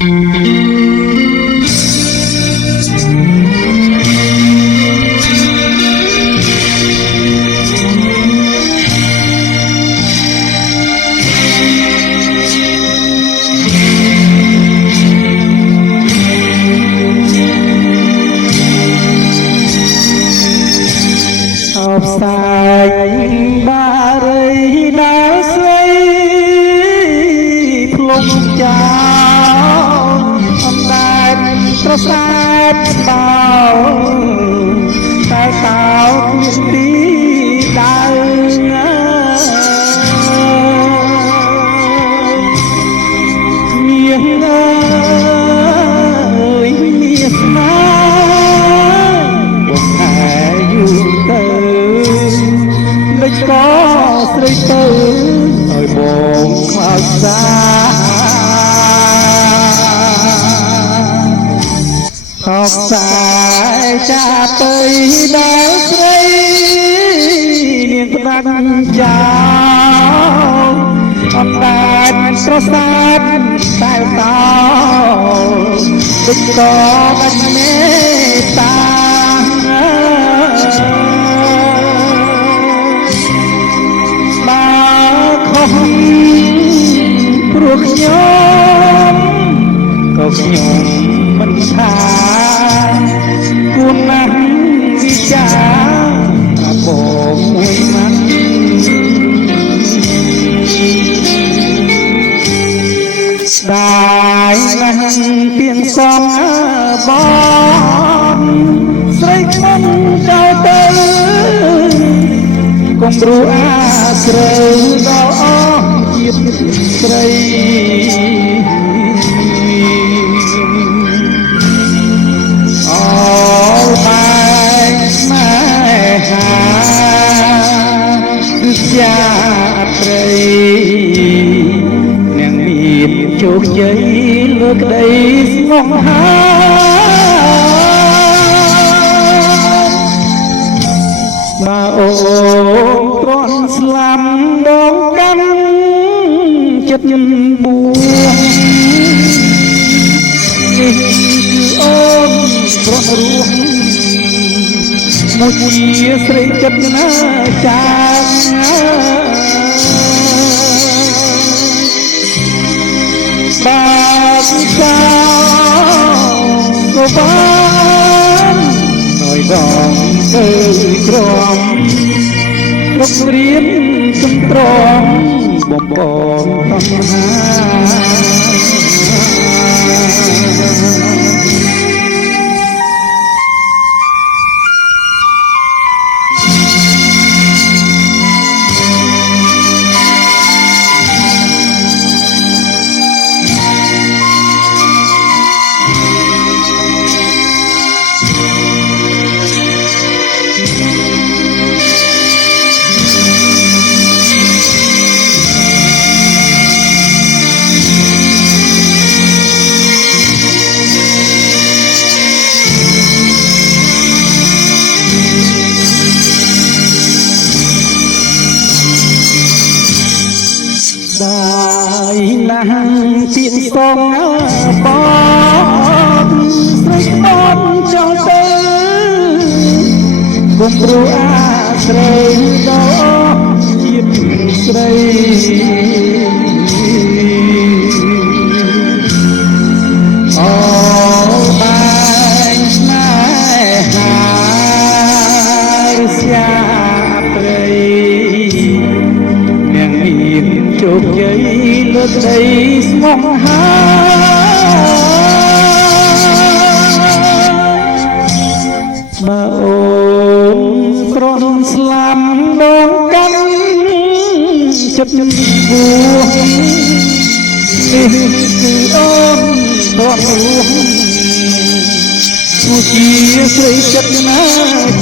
ផ្សាយបារីដើរស្រីភ្លុំចោលអណ្ដែតប្រសាទបោតែតោគ្មានទីដើរនាងអើយមានស្នាបងហែយូរទៅដូចក៏ស្រីទៅឲ្យបងខ្លោចសាខកខ្សែចាទៅដល់ស្រីនាងផ្ដាច់ចោលអណ្ដែតប្រសាទតែតោដូចក៏បាច់មេត្តាព្រោះខ្ញុំក៏ខ្ញុំមិនថាគួរណាស់វិចារបងមួយម៉ាត់ស្ដាយណាស់ទៀងសំបងស្រីខ្ញុំចោលទៅកុំរួអាស្រូវដល់អស់ជាតិស្រីអូបែកស្នេហាគឺជាត្រីនាងមានជោគជ័យលើក្តីស្មោះហាបើអូនទ្រាំស្លាប់ដងកាន់ចិត្តបួងនេះគឺអូនព្រោះរស់មួយជាស្រីចិត្តណាចាបាក់ចោលក៏បានឲ្យដងទៅក្រំរករៀនសំត្រង់បំបងធម្មតាដែរណាស់ទៀងសងបងស្រីបងចង់ទៅគុំរួអាស្រីដល់ជាតិស្រីអូបែកស្នេហាស្យាត្រីនាងមានជោគជ័យលើក្តីស្មោះហាបើអូនក្រំស្លាប់ដងកាន់ចិត្តបួងនេះគឺអូនព្រោះរស់ទោះជាស្រីចិត្តណា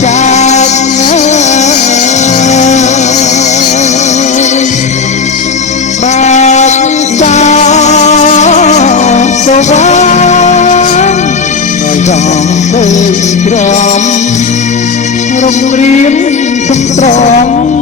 ចាស់បាក់ចោលសវណ្ណដោយដងទៅក្រំរំរៀនសំត្រង់